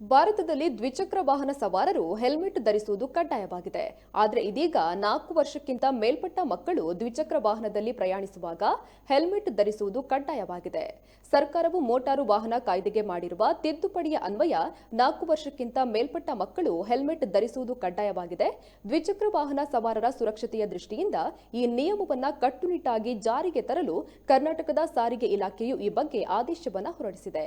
ಭಾರತದಲ್ಲಿ ದ್ವಿಚಕ್ರ ವಾಹನ ಸವಾರರು ಹೆಲ್ಮೆಟ್ ಧರಿಸುವುದು ಕಡ್ಡಾಯವಾಗಿದೆ. ಆದರೆ ಇದೀಗ 4 ವರ್ಷಕ್ಕಿಂತ ಮೇಲ್ಪಟ್ಟ ಮಕ್ಕಳು ದ್ವಿಚಕ್ರ ವಾಹನದಲ್ಲಿ ಪ್ರಯಾಣಿಸುವಾಗ ಹೆಲ್ಮೆಟ್ ಧರಿಸುವುದು ಕಡ್ಡಾಯವಾಗಿದೆ. ಸರ್ಕಾರವು ಮೋಟಾರು ವಾಹನ ಕಾಯ್ದೆಗೆ ಮಾಡಿರುವ ತಿದ್ದುಪಡಿಯ ಅನ್ವಯ 4 ವರ್ಷಕ್ಕಿಂತ ಮೇಲ್ಪಟ್ಟ ಮಕ್ಕಳು ಹೆಲ್ಮೆಟ್ ಧರಿಸುವುದು ಕಡ್ಡಾಯವಾಗಿದೆ. ದ್ವಿಚಕ್ರ ವಾಹನ ಸವಾರರ ಸುರಕ್ಷತೆಯ ದೃಷ್ಟಿಯಿಂದ ಈ ನಿಯಮವನ್ನು ಕಟ್ಟುನಿಟ್ಟಾಗಿ ಜಾರಿಗೆ ತರಲು ಕರ್ನಾಟಕದ ಸಾರಿಗೆ ಇಲಾಖೆಯು ಈ ಬಗ್ಗೆ ಆದೇಶವನ್ನು ಹೊರಡಿಸಿದೆ.